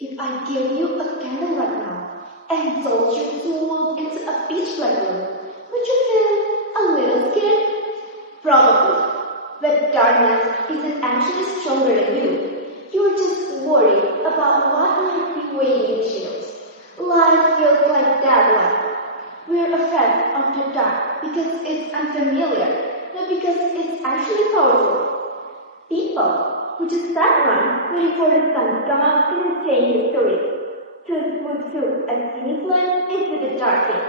If I gave you a candle right now and told you to walk into a pitch black room, would you feel a little scared? Probably. But darkness isn't actually stronger than you. You're just worried about what might be waiting in the shadows. Life feels like that light. We're afraid of the dark because it's unfamiliar, not because it's actually powerful. People who just sat around waiting for the sun to come up didn't change his story. Truth would through a skinny flame into the dark day.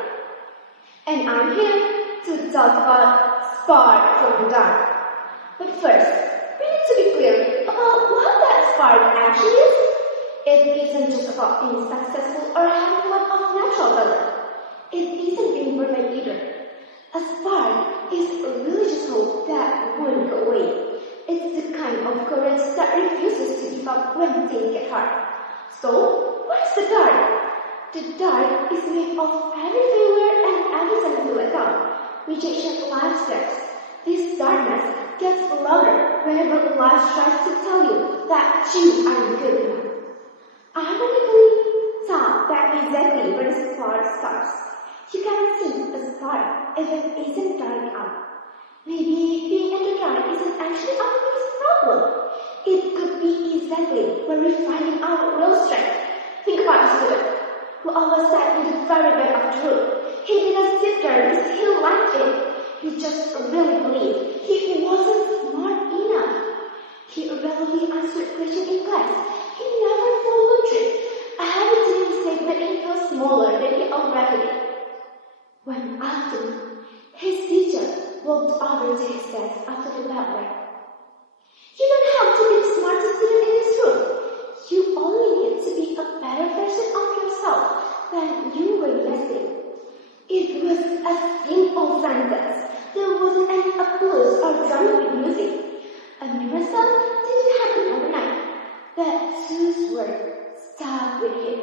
And I'm here to talk about spark from the dark. But first, we need to be clear about what that spark actually is. It isn't just about being successful or having one of natural talent. It isn't being perfect either. A spark is a religious hope that won't go away. It's the kind of courage that refuses to give up when things get hard. So, what's the dark? The dark is made of every failure and every sense let down. Rejection life steps. This darkness gets louder whenever life tries to tell you that you aren't good enough. Ironically, that's exactly where the spark starts. You can see a spark if it isn't dark out. Maybe being in the dark isn't actually our biggest problem. It could be exactly where we're finding our real strength. Think about the student who always sat in the very back of the room. He didn't sit there because he liked it. He just really believed he wasn't smart enough. He rarely answered questions in class. He never followed through. Every time statement he felt smaller than he already did. One afternoon, his teacher walked over to his desk after the bell rang. You don't have to be the smartest student in this room. You only need to be a better version of yourself than you were yesterday. It was a simple sentence. There wasn't any applause or dramatic music. A miracle didn't happen overnight, but those words stuck with him.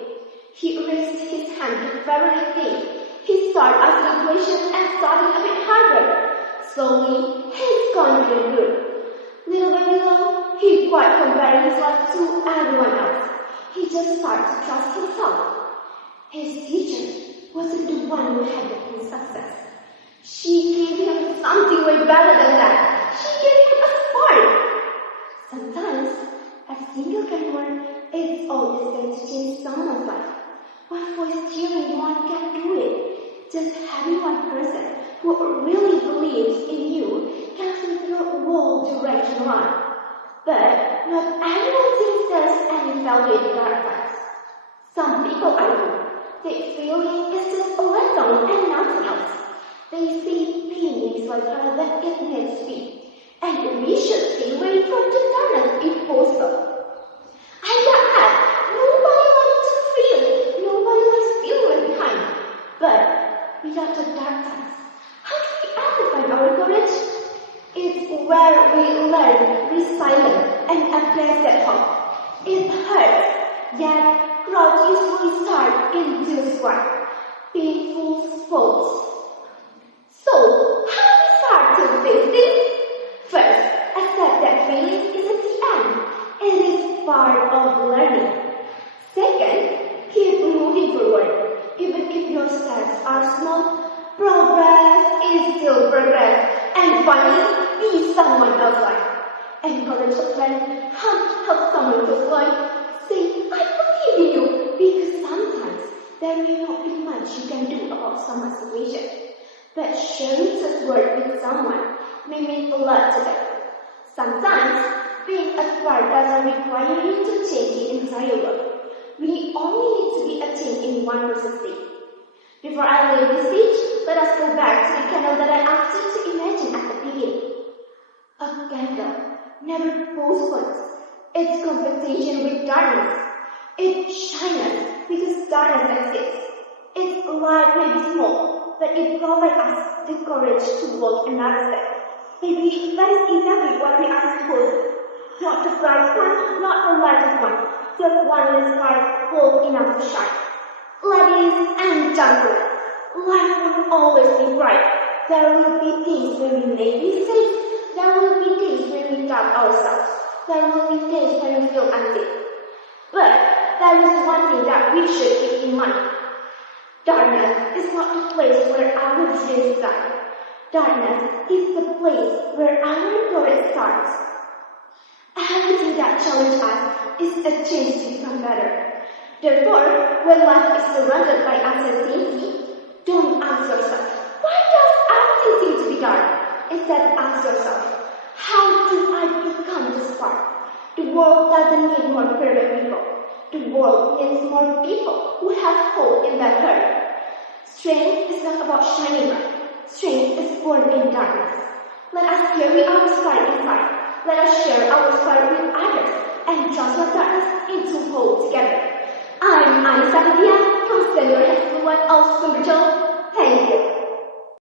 He raised his hand the very next day. He started asking questions and studying a bit harder. Slowly, his confidence grew. Little by little, he quit comparing his life to everyone else. He just started to trust himself. His teacher wasn't the one who had his success. She gave him something way better than that. She gave him a spark. Sometimes, a single word is all it takes to change someone's life. One voice cheering you on can do it. Just having one person who really believes in you can flip your whole direction around. But not everyone thinks there's any value in dark times. Some people argue that failing is just a letdown and nothing else. They say pain is like harder than it needs to be, and we should stay away from the darkness if possible. I got that. Nobody wants to fail. Nobody likes feeling left behind. But without the dark times, how can we ever find our courage? It's where we learn resilience and embrace that hope. It hurts, yet growth usually starts in this way. Painful spots. So, how do we start to face this? First, accept that failing isn't the end. It is part of learning. Second, keep moving forward. Even if your steps are small, progress is still progress. And finally, be someone else's life. Encourage a friend, help someone to fly. Say, I believe in you, because sometimes there may not be much you can do about someone's situation. But sharing such word with someone may mean a lot to them. Sometimes, being a spark doesn't require you to change the entire world. We only need to be a change in one person's state. Before I leave this speech, let us go back to the candle that I asked you to imagine at the beginning. A candle never postpones its confrontation with darkness. It shines because darkness exists. Its light may be small, but it provides us the courage to walk another step. Maybe that is exactly what we ask for. Not the bright one, not the lightest one, just one less light bold enough to shine. Ladies and gentlemen, life will always be bright. There will be days when we make mistakes. There will be days when we doubt ourselves. There will be days when we feel unsafe. But there is we should keep in mind. Darkness is not the place where our dreams die. Darkness is the place where our courage starts. Everything that challenges us is a chance to become better. Therefore, when life is surrounded by uncertainty, don't ask yourself, why does everything seem to be dark? Instead, ask yourself, how do I become the spark? The world doesn't need more perfect people. The world needs more people who have hope in their heart. Strength is not about shining light. Strength is born in darkness. Let us carry our spark inside. Let us share our spark with others and transform darkness into hope together. I'm Annisa from Sumberejo of Sumberejo. Thank you.